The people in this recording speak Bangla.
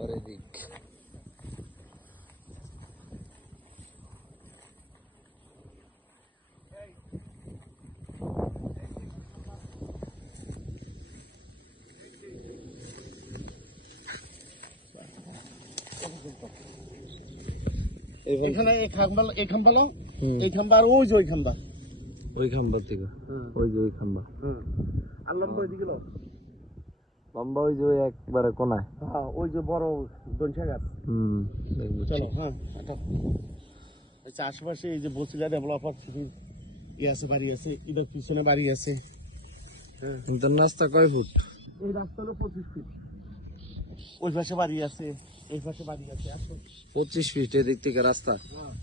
চারিদিক এখানে এই খাম্বালো এই খাম্বা আর ওই যে ওই খাম্বা ওই খাম্বার থেকে ওই যে ওই খাম্বা আর লম্বা ওইদিকে লম্বা ওই যে ওই একবারে কোনায় হ্যাঁ ওই যে বড় দনসা গাছ চলো হ্যাঁ আচ্ছা আশেপাশে এই যে বসিলা ডেভেলপার সিটির আছে বাড়ি আছে ইদার পিছনে বাড়ি আছে হ্যাঁ কিন্তু রাস্তা কয় ফুট এই রাস্তা হলো 25 ফিট ওই পাশে বাড়ি আছে এই পাশে বাড়ি আছে আসো 25 ফিট এদিক থেকে রাস্তা হ্যাঁ